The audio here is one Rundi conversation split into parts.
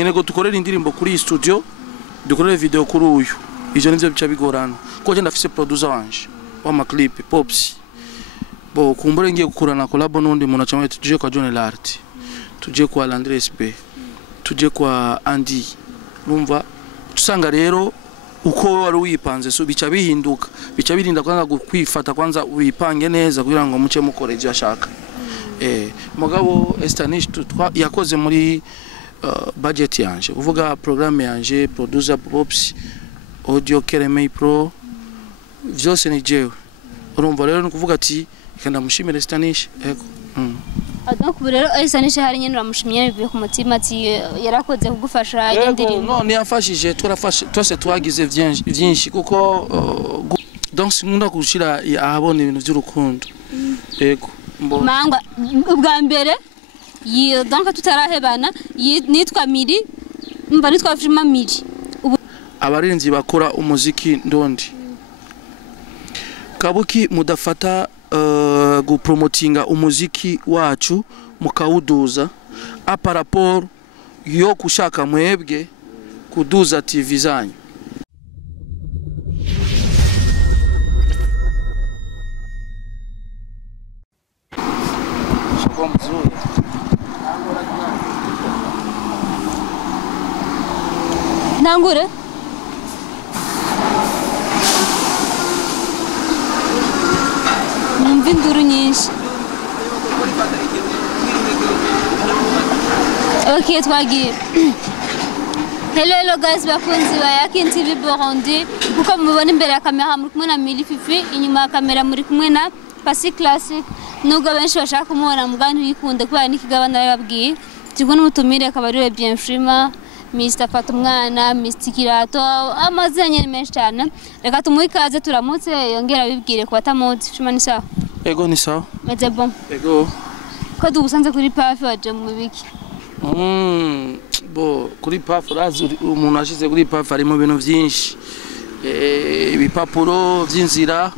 Ngeneko tukorera indirimbo kuri studio, dukorera video kuri uyu. Ivyo nivyo bica bigorana. Ko je ndafise producer wanje wa clip Pops. Bo kumbure ngiye gukurana collab n'undi muntu acamwe tuje kwa John Lart. Tuje kwa Landres B. Tuje kwa Andy. Numva tusanga rero uko wari wipanze so bica bihinduka. Bica birinda kwanza kwifata kwanza wipange neza kugira ngo muce mukore ivyo ashaka. Mugabo Estanish yakoze muri budget yanje uvuga programme yanje producer Pops audio Keremei Pro vyose ni jewe urumva rero nukuvuga ati kanda mushimire Estanish ego donc rero Estanish hari nyine uramushimye bivuye ku mutima ati yarakoze kugufasha indirimbo no ni yafashije turafashe twese twagize vyinshi kuko donc nkunda gushira ahabona ibintu by'urukundo ego mangwa ubwa mbere donc tutarahebana nitwa Miri mba nitwa Freema Miri abarinzi bakora umuziki ndondi kabuki mudafata gupromotinga umuziki wacu mukawuduza apa rapport yo kushaka mwebwe kuduza TV zanyu Nangure Nduru nyinshi Okay twagiye Hello guys bakunzi ba TV Burundi kuko mubona imbere ya kamera muri kumwe na Mili Fifi inyuma ya kamera muri kumwe na Pasi Classic nubwo benshi bashaka kumubona mugani yikunde kubera nikigabana babwiye tiko n'umutumire akabariwe bien Freema Mr. Fatumwana, Mr. Kirato, amazanye ni menshi cyane. Reka tumuikaze turamutse yongera bibwire ku batamuzi. Freema ni sawa? Ego ni sawa. Meze bon. Ego. Ko dusanze kuri Puff waje mu biki? Bo kuri Puff razi umuntu ashize kuri Puff harimo ibintu byinshi. Ibipapuro by'inzira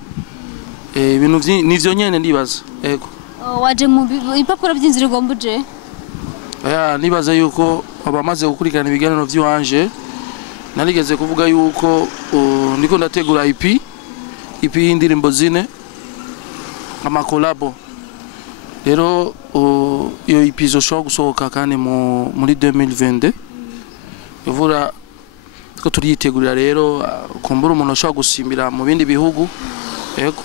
ibintu nivyo nyene ndibaza. Ego. Waje mu ibipapuro by'inzira gombuje? Nibaza yuko abamaze gukurikirana ibiganiro by'uwanje narigeze kuvuga yuko ndiko ndategura EP y'indirimbo zine amakolabo rero iyo EP zoshobora gusohoka kandi muri 2022 ivura ko turiyitegurira rero kumbura umuntu ashobora gusimbira mu bindi bihugu yego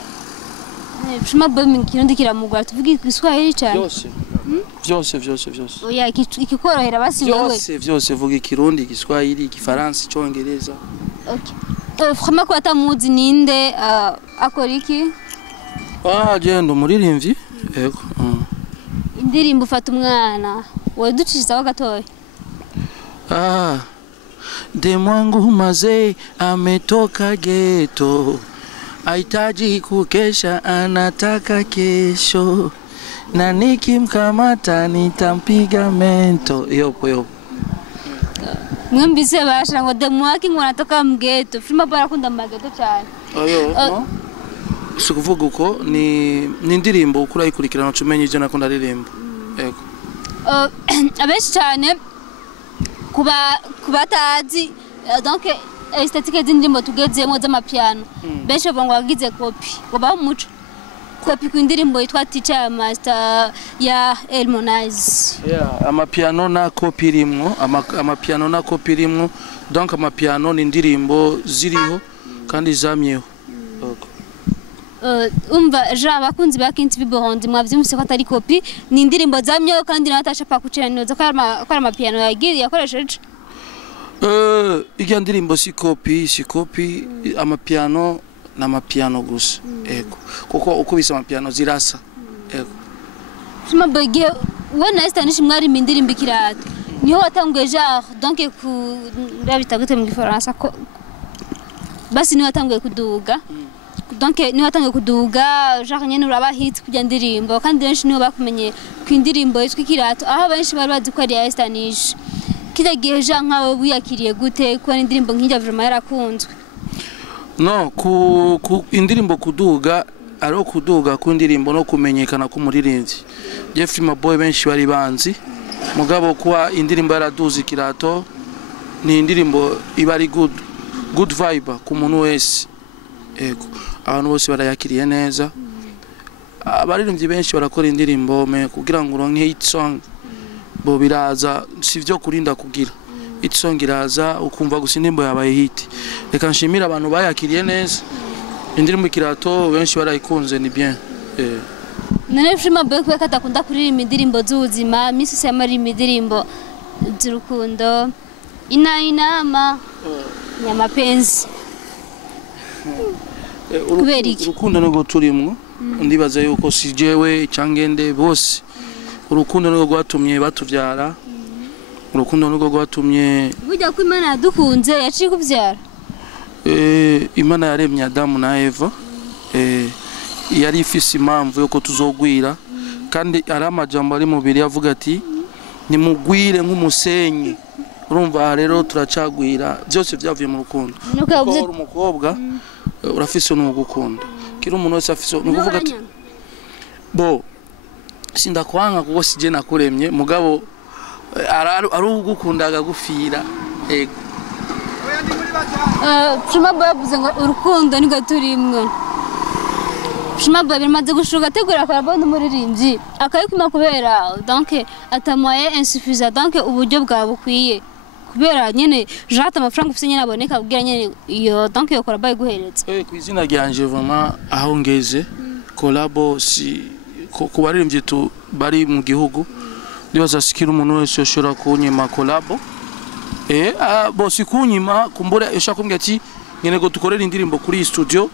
Freema Boy Kirundi kiramugwa tuvuga Igiswahili cyane Vyose oya ikikorohera basi wewe vyose vuga Ikirundi Igiswahili Igifaransa Icongereza okay Freema ko atamuzi ninde akora iki gendo muririmvyi yego indirimbo ufata umwana wowe ducishizaho gatoya demwangu maze ametoka ghetto Aitaji kukesha anataka kesho na nikimkamata nitampiga mento yopo mwembise basha ngo demu waki ngo anatoka mgeto Freema Boy akunda mageto cyane no sikuvuga uko ni indirimbo ukura ikurikirana cumenye ije nakunda ririmbo yego abeshi cyane kubatazi donc esthétique d'indirimbo tugezemo z'amapiano benshi bongo wagize copy ngo ba umuco copy ku indirimbo yitwa Teacher Master ya Harmonize amapiano na copy rimwo amapiano na copy rimwo donc amapiano ni indirimbo ziriho kandi zamyeho umva ja bakunzi ba TV Burundi mwavyumvise ko atari copy ni indirimbo zamyeho kandi natasha pa kuceneza ko amapiano yakoresheje Igia ndirimbo si copy amapiano na mapiano gusa ego kuko ukubise amapiano zirasa ego Freema Boy wena Estanish mwari mindirimbo Kirato niho watanguye genre donc ku ndabitagute mu Gifaransa ko basi niho watanguye kuduga donc niho watanguye kuduga genre nyene uraba hit kujya ndirimbo kandi benshi niho bakumenye ku indirimbo yitwa Kirato aho benshi bari bazi ko ari Estanish kile geja nkawe wiyakiriye gute ko indirimbo nk'ijya vraiment yarakunzwe no ku indirimbo kuduga aro kuduga ku ndirimbo no kumenyekana ku muririmbyi Freema Boy benshi bari banzi mugabo kuba indirimbo yaraduze ikirato ni indirimbo iba ari good vibe ku muntu wese ego abantu bose barayakiriye neza abaririmbyi benshi barakora indirimbo kugira ngo uronke hit song bo biraza sivyo kurinda kugira hit song iraza ukumva gusa indirimbo yabaye hit reka nshimira abantu bayakiriye neza indirimbo ikirato benshi barayikunze ni bien none Freema Boy kubera atakunda kuririmba indirimbo z'ubuzima misi se amari indirimbo z'urukundo inama ya mapenzi urukundo niko turimwo ndibaza yuko si jewe cyangende bose urukundo niko rwatumye batuvyara urukundo niko rwatumye burya ko Imana yadukunze yaciye kuvyara Imana yaremye Adamu na Eva yari ifise impamvu yuko tuzogwira kandi ari amajambo ari mubiri yavuga ati nimugwire nk'umusenyi urumva rero turacagwira byose byavuye mu rukundo ko umukobwa urafise n'ugukunda kiri umuntu wese afise nukuvuga ati bo sindakwanga kuko sije nakuremye mugabo ari ugukundaga gufira ego Freema Boy yavuze ngo urukundo niko turimwe Freema Boy bimaze gushuka tegura karabone umuririmbyi akayikuma kubera donc atamoye insuffisant donc uburyo bwa bukwiye kubera nyene jata amafaranga ufise nyene aboneka kugira nyene iyo donc yo koraba iguheretse ku izina ryanje vraiment aho ngeze collabo si ku baririmbyi tu bari mu gihugu ndibaza sikira umuntu wese yoshora kunyima collabo bo sikunyima kumbura yosha kumbwira ati nyene go dukorera indirimbo kuri studio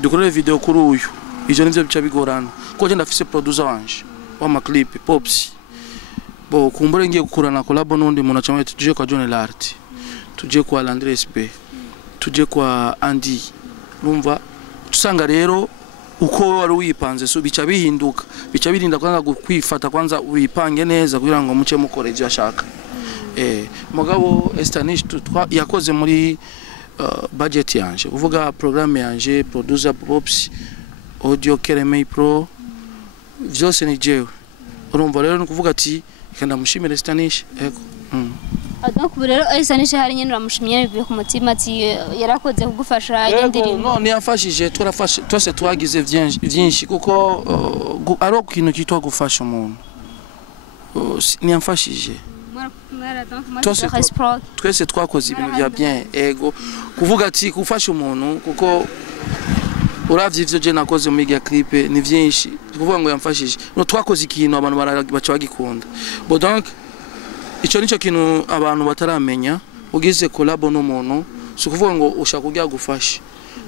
dukorera video kuri uyu ivyo nivyo bica bigorana ko je ndafise producer wanje wa ma clip pops bo kumbure ngiye gukurana collabo n'undi muntu acamwe tuje kwa John Lart tuje kwa Landres B tuje kwa Andy numva tusanga rero uko wari wipanze so bica bihinduka bica birinda kwanza kwifata kwanza wipange neza kugira ngo muce mukore ivyo ashaka mugabo Estanish yakoze muri budget yanje kuvuga programme yanje producer pops audio Keremei Pro vyose ni jewe urumva rero nukuvuga ati kanda mushimire Estanish ego donc rero Estanish hari nyene uramushimye bivuye ku mutima ati yarakoze kugufasha indirimbo no ni yafashije turafashe twese twagize vyinshi kuko ari ikintu kitwa gufasha umuntu ni yamfashije twese twakoze ibintu bya bien ego kuvuga ati gufasha umuntu kuko uravye ivyo je nakoze mu media clip ni vyinshi kuvuga ngo yamfashije no twakoze ikintu abantu baca bagikunda bo donc ico nico kintu abantu bataramenya ugize collabo n'umuntu so kuvuga ngo ushaka kujya gufasha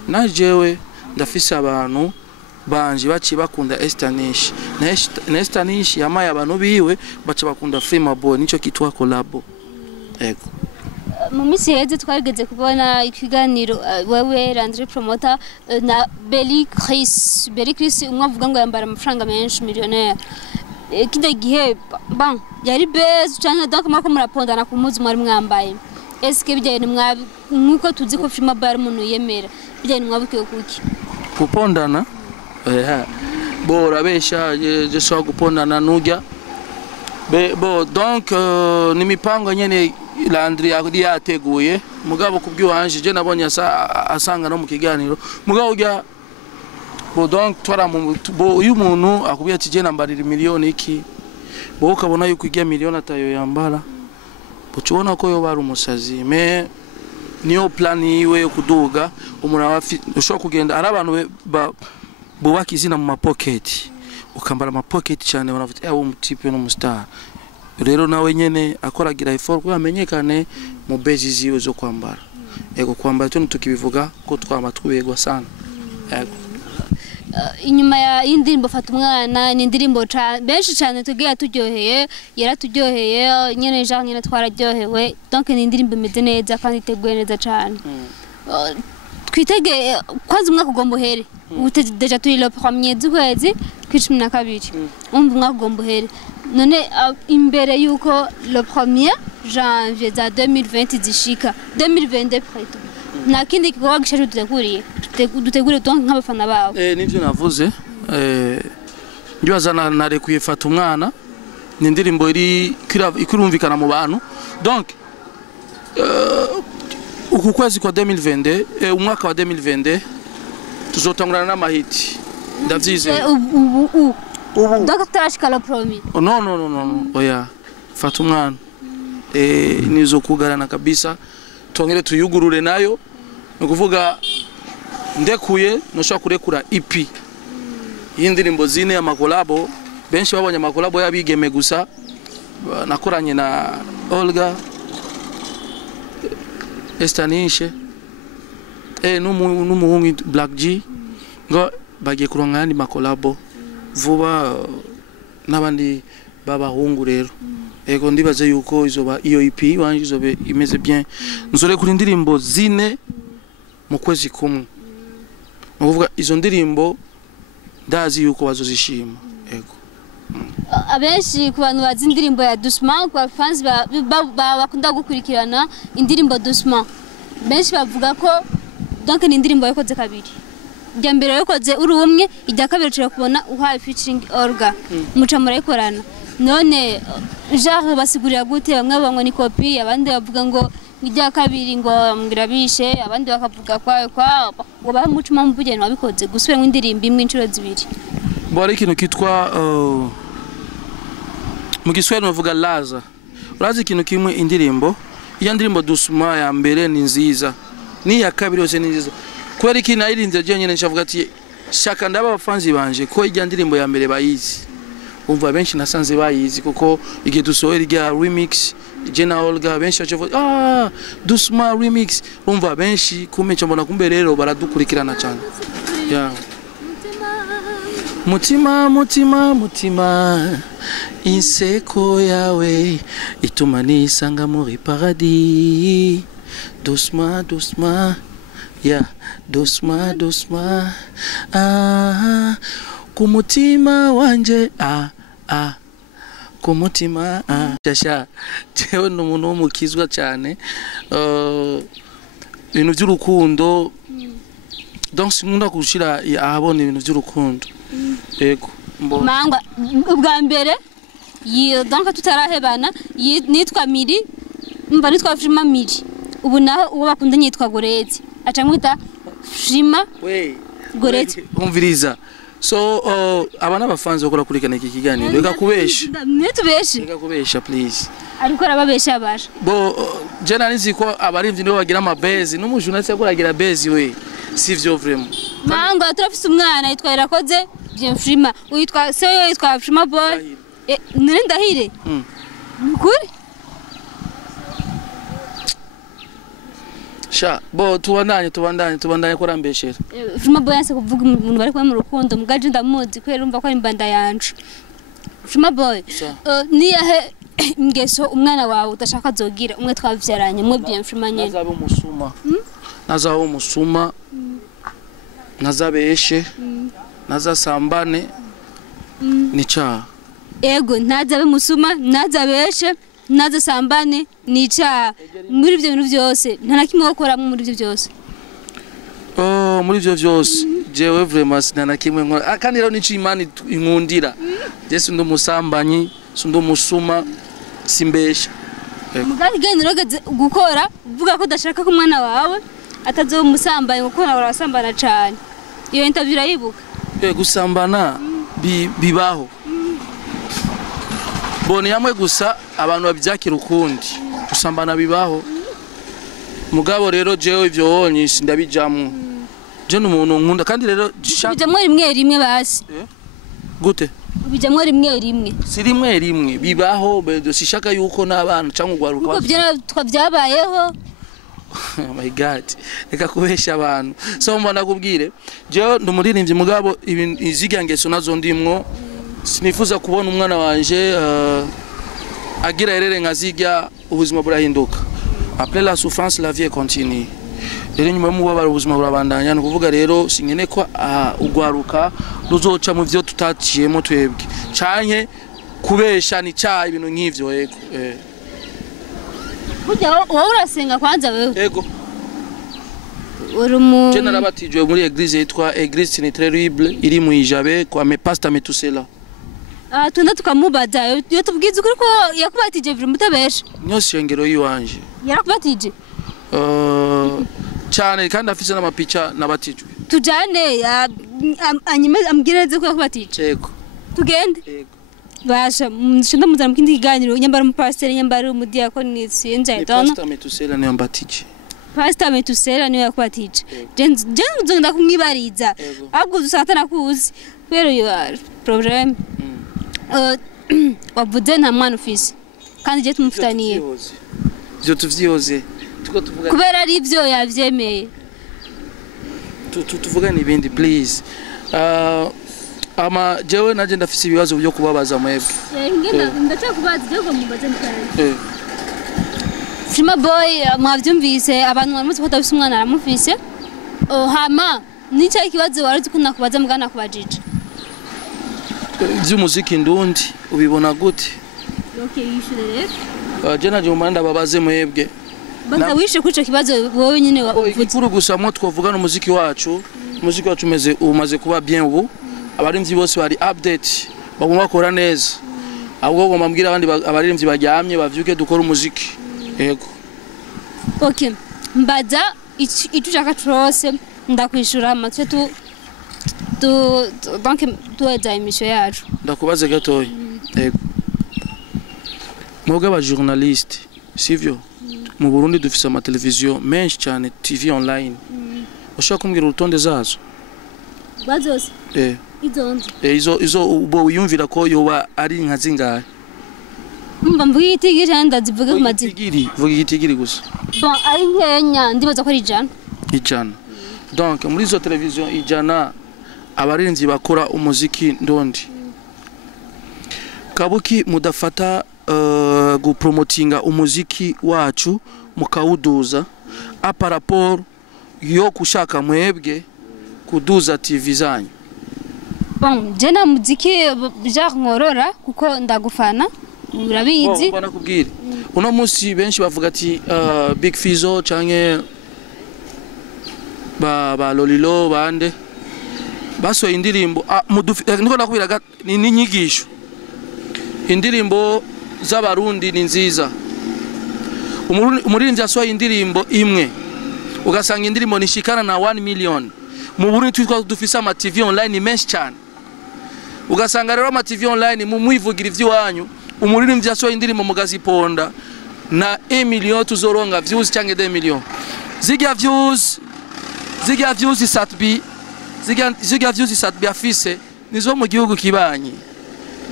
najewe ndafise abantu banje baci bakunda Estanish na Estanish yamaye abantu biwe baca bakunda Freema Boy nico kitwa collabo ego mu misi heze twageze kubona ikiganiro wewe Landry promoter na Belly Chris umwe avuga ngo yambara amafaranga menshi millionaire kide gihe ban yari base cyane donc mako murapondana ku muzi mwari mwambaye eske bijyane nkuko tuzi ko Freema Boy umuntu yemera bijyane mwabukiye kuki kupondana bo rabesha je so kupondana nujya bo donc ni mipango nyene Landry yateguye mugabo kubwiwanje je nabonye asanga no mu kiganiro mugabo ujya bo donc bo uyu muntu akubiye ati je nambarira miliyoni iki bo ukabona yuko ijya miliyoni atayo yambara bo tubona ko yo bari umusazi niyo plan yiwe yo kuduga umuntu ushobora kugenda ari abantu bubaka izina mu mapocket ukambara amapocket cyane banavuga uwo mutipe no mustar rero nawe nyene akoragira effort ko amenyekane mu bezi ziwe zo kwambara ego kwambara tuni tukibivuga ko twama twebegwa sana ego inyuma ya indirimbo fata umwana ni indirimbo benshi cyane tugiye turyoheye yaraturyoheye nyene jean nyene twararyohewe donc ni indirimbo imeze neza kandi iteguye neza cyane twitege kwanza umwaka ugomba uhere deja turi le premier z'ukwezi kwa12 umva umwaka ugomba uhere none imbere yuko le premier janvier za 2020 zishika 2022 preto nta kindi gikorwa gishaje duteguriye donc nk'abafana bawe nivyo navuze ndibaza narekuye fata umwana ni indirimbo iri ikurumvikana mu bantu donc uku kwezi kwa 2022 umwaka wa 2022 tuzotangurana n'amahiti ndavyize ubu donc turashika la promis no oya fata umwana nizo kugarana kabisa tongere tuyugurure nayo nukuvuga ndekuye noshaka kurekura EP y'indirimbo zine ya makolabo benshi babonye amakolabo yabigeme gusa nakoranye na Olga Estanishe n'umuhungu Black G ngo bagiye kuronka yandi makolabo vuba n'abandi babahungu rero ego ndibaze yuko izoba iyo EP wanje izobe imeze bien nzore kuri indirimbo zine mu kwezi kumwe nukuvuga izo ndirimbo ndazi yuko bazozishima ego abenshi ku bantu bazi indirimbo ya Doucement kwa fans bakunda gukurikirana indirimbo Doucement benshi bavuga ko donc ni indirimbo yakoze kabiri ijya mbere yakoze uri umwe ijya kabiri cyo kubona uhaye featuring Olga muca murayikorana none genre basigurira gute bamwe bavuga ni copy abandi bavuga ngo ijya kabiri ngo ngirabishe abandi bakavuga kwa ngo bamucuma mu bugeni wabikoze gusubira mu indirimbo imwe inshuro zibiri bora ikintu kitwa mu Giswahili bavuga laza urazi ikintu kimwe indirimbo iya ndirimbo Doucement ya mbere ni nziza ni ya kabiri yose ni nziza kweri iki nayirinze je nyene nshavuga ati shaka ndaba abafanzi banje ko ijya ndirimbo ya mbere bayizi umva benshi nasanze bayizi kuko igihe dusohora ijya remix Jena Olga benshi bavuga Doucement remix umva benshi kumecha mbona kumbe rero baradukurikirana cyane ya mutima inseko yawe ituma nisanga muri paradis Doucement yeah Doucement kumutima wanje kumutima jasha jewe n'umuntu w'umukizwa cyane ibintu by'urukundo donc sinkunda gushira ahabona ibintu by'urukundo yego mangwa ubwa mbere donc tutarahebana nitwa Miri mba nitwa Freema Miri ubu naho uwo bakunda nyitwa Goreti aca mwita Freema Goreti umviriza so abana abafanzi bakora kurikana iki kiganiro reka kubesha nitubeshe reka kubesha please ariko arababesha abasha bo je nanizi ko abarimvyi nibo bagira amabezi n'umujunatsi yakuragira bezi we sivyo vraiment mangwa turafise umwana yitwa Irakoze bien Freema uyitwa se yitwa Freema Boy nire ndahire kuri sha bo tubandanye korambeshera Freema Boy yanse kuvuga umuntu bari kwa mu rukundo mugaje ndamuzi kwera umva ko ari mbanda yanje Freema Boy ni yahe ingeso umwana wawe udashaka zogira umwe twavyaranye mwe bien Freema nyene nazabe umusuma nazabeshe nazasambane nica ego ntazabe musuma nazabeshe nazasambane nica muri ivyo bintu byose nta nakimwe gukora muri ivyo byose muri ivyo byose jewe vraiment sina nakimwe nkora kandi rero nici imana inkundira Yesu ndumusambanyi sundumusuma simbesha mugari gene rogeze gukora uvuga ko dashaka ko umwana wawe atazo umusambanyi kuko nawe urasambana cyane iyo interview irayibuka gusambana bibaho bone yamwe gusa abantu babyakira ukundi gusambana bibaho mugabo rero jewe ivyo wonyisi ndabijamwe je n'umuntu nkunda kandi rero bijamwe rimwe basi gute bijamwe rimwe si rimwe bibaho sishaka yuko n'abana cyangwa ugwaruka uko twabyabayeho oh my god reka kubesha abantu so mbona kubwire jewe ndumuririmbyi mugabo izigangeso nazo ndimwo sinifuza kubona umwana wanje agira erere nkazijya ubuzima burahinduka après la souffrance la vie continue rero nyuma y'umubabaro ubuzima burabandanya no kuvuga rero sinkene ko ugwaruka ruzoca mu byo tutaciyemo twebwe canke kubesha ni cyaha ibintu nk'ivyo yego burya wowe urasenga kwanza wewe yego urumu je narabatijwe muri église yitwa église terrible iri mu Ijabe kwa me pastor Metusela tunda tukamubaza yo tubwiza ukuri ko yakubatije vire mutabesha nyose yengero yiwanje yarakubatije cyane kandi afise n'amapica nabatijwe tujane anyime ambwireze ko yakubatije yego tugende yego basha nshinda muzana mukindi kiganiro nyambara umupasiteri nyambara umudiyakoni sinje dono pastor metusela niyo mbatije pastor metusela niyo yakubatije je nzonda kumwibariza ahubwo dusata nakuzi pero yo problem wavuze nta mwana ufise kandi je tumufitaniye byo tuvyihoze tuko tuvuga kubera ari byo yavyemeye tuvuga n'ibindi please ama jewe naje ndafise ibibazo byo kubabaza mwebwe ngenda ndacakubaza je ko mubaze mutane Freema Boy mwavyumvise abantu baramutse ko tafise umwana aramufise hama nico ikibazo wari ukunda kubaza mugana kubajije by'umuziki ndundi ubibona gute okay yishure je naje umanda babaze mwebwe banda wishe kuco kibazo wowe nyine wavuze kuri gusa mo twovuga no muziki wacu umaze kuba bien ubu abarimvyi bose bari update bagomba bakora neza ahubwo ngomba mbwira abandi abarimvyi baryamye bavyuke dukora umuziki yego okay mbaza itushaka trose ndakwishura amatwe donc tuweza emisho yacu ndakubaze gatoyi yego mwebwe aba journaliste sivyo mu Burundi dufise ama televiziyo menshi cyane TV online ushaka kumbwira urutonde zazo bazose izo ubo uyumvira ko yoba ari nka zingahe mba mvuga itigiri cyane ndazivuga ku mazina vuga itigiri gusa bon ari nkenya ndibaza ko ari ijana donc muri izo televiziyo ijana abarinzi bakora umuziki ndondi kabuki mudafata gupromotinga umuziki wacu mukawuduza apa rapport yo kushaka mwebwe kuduza TV zanyu bon jena muziki genre nkorora kuko ndagufana urabizi bana kubwira uno musi benshi bavuga ati Big Fizo canke ba Lolilo bande basoye indirimbo niko nakubiraga ni nyigisho indirimbo z'abarundi ni nziza umuririmbyi asoye indirimbo imwe ugasanga indirimbo nishikana na 1 million mu Burundi twitwa dufise ama TV online menshi cyane ugasanga rero ama TV online mu mwivugira ivy'iwanyu umuririmbyi asoye indirimbo mugaziponda na 1 million tuzoronga views cyangwa 2 million ziga views satbi afise nizo mu gihugu kibanyi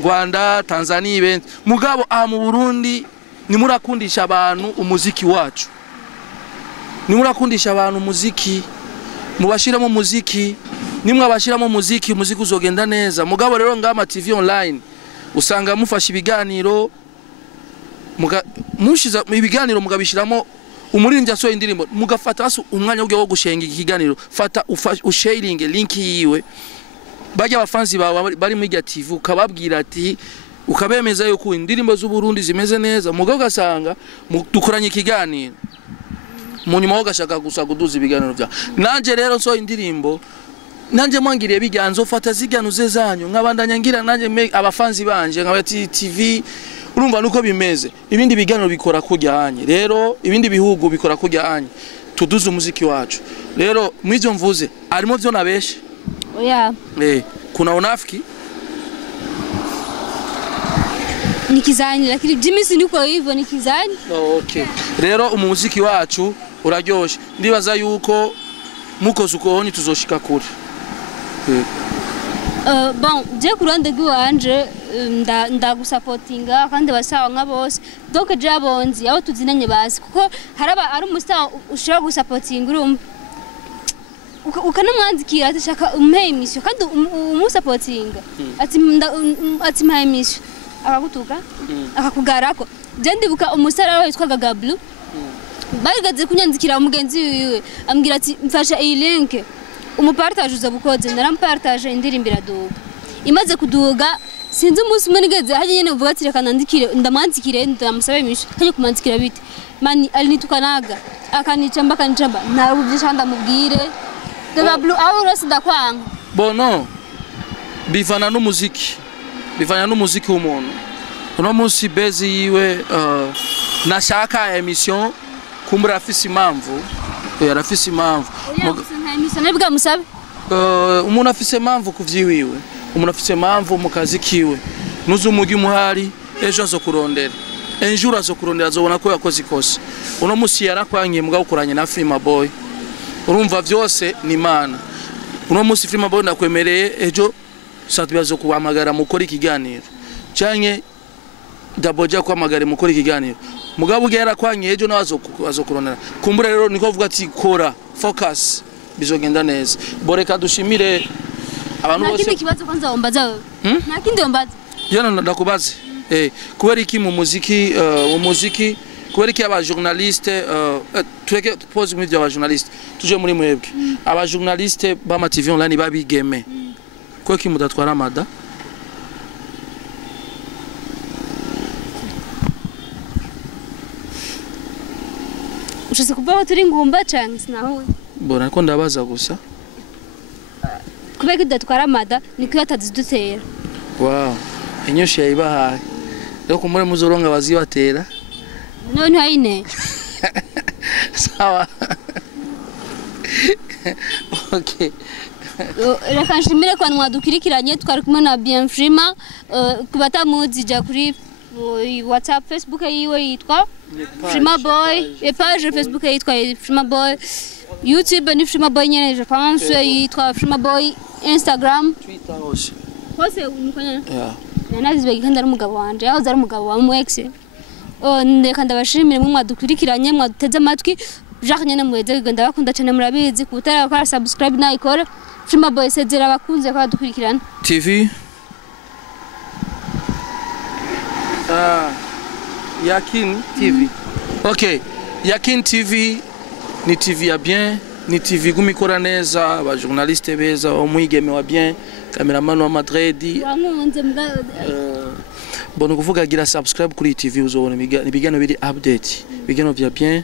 Rwanda Tanzania ibent mugabo mu Burundi ni murakundisha abantu umuziki wacu ni murakundisha abantu umuziki mubashiramo umuziki nimwe abashiramo umuziki uzogenda neza mugabo rero ngama TV online usanga mufasha ibiganiro mushiza ibiganiro mugabishiramo umuririmbyi asoye indirimbo mugafata umwanya wo gushenga ikiganiro fata usharing link yiwe bajya abafanzi bawe bari muri TV ukababwira ati ukabemeza yuko indirimbo z'u Burundi zimeze neza mugabo gasanga dukoranye ikiganiro mu nyuma ho gashaka gusa kuduza ibiganiro bya nanje rero so indirimbo nanje mwangiriye bijyanzo fata ziganuze zanyu nkabandanya ngira nanje abafanzi banje nkabati TV urumva nuko bimeze ibindi biganiro bikora kujyanye rero ibindi bihugu bikora kujyanye tuduze umuziki wacu rero mwivyo mvuze arimo byo nabeshe oya kuna unafiki nikizani lakini jimisi niko hivyo nikizani okay rero umuziki wacu uraryoshe ndibaza yuko mukoze uko tuzoshika kure bon je kurande gwanje ndagusupportinga kandi basawa nka bose donc je abonzi aho tuzinanye basi kuko haraba ari umusawa ushobora gusupportinga urumva ukanamwanzikira atashaka umpe emission kandi umusupportinga ati mpa emission akagutuka akakugarako je ndibuka umusara witwa Gablu barigaze kunyanzikira umugenzi wiwe ambwira ati mfasha iyi link umupartage uzabukoze narampartage indirimbo iraduga imaze kuduga sinzi umunsi umwe nigeze haje nyene uvuga ati reka nandikire ndamwanzikire ndamusabe emission kaje kumanzikira bite mani alinitukanaga akanicamba ntarubyisha ndamubwire Gablu aho rose ndakwanga bono bivana n'umuziki bivanya n'umuziki w'umuntu. Uno munsi bezi yiwe nashaka emission kumbura afise impamvu. Yarafise impamvu. Nibwa musabe. Umuntu afise impamvu kuvyiwiwe. Umuntu afise impamvu mu kazi kiwe. Nuzumugi muhari ejo azokurondera. Enjura azokurondera azobona ko yakoze ikosa. Uno munsi yarakwangiye mugabo ukuranye na Freema Boy. Urumva vyose ni Imana. Uno munsi Freema Boy nakwemereye ejo satubyazo kuhamagara mukora ikiganiro. Canke daboja kuhamagara mukora ikiganiro. Mugabo ugera kwangiye ejo nazo azokurondera. Kumbura rero niko vuga ati kora focus bizogenda neza. Boreka dushimire abantu bose. Nakindi kibazo kwanza ombaza. Nakindi ombaza. Yana ndakubaze. Kubera iki mu muziki kubera iki aba journaliste tweke pose mu bya aba journaliste tuje muri mwebwe aba journaliste ba ma TV online babigeme ko ki mudatwara mada ushaka kubaho turi ngumba canke sinaho bona ko ndabaza gusa kubera kidatwara mada niko yatazidutera wow inyosha yayibahaye rero kumure muzoronga bazibatera none hayine sawa okay reka nshimire kwa mwadukirikiranye twari kumwe na Bien Freema kubatamuzija kuri WhatsApp Facebook yiwe yitwa Freema Boy page Facebook yitwa Freema Boy YouTube ni Freema Boy nyene je pense yitwa Freema Boy Instagram Twitter hose unikanya nazibe gikanda ari umugabo wanje yaho zari umugabo wa Mwex ndeka ndabashimire mu mwadukirikiranye mwaduteze amatwi Jacques nyene mweze genda bakunda cyane murabizi kutara kwa subscribe na ikora Freema Boy sezera bakunze kwa dukurikirana TV Yakin TV okay Yakin TV ni TV ya bien ni TV gumikora neza ba journaliste beza umwigeme wa bien cameraman wa Madrid wankunze mga bono kuvuga gira subscribe kuri TV uzobona ibigano biri update bigano vya bien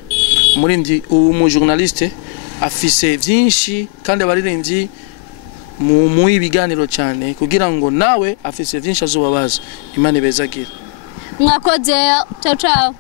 muri umu journaliste afise vyinshi kandi abaririmbyi mu ibiganiro cyane kugira ngo nawe afise vyinshi azobabaza Imana ibezagira mwakoze ciao ciao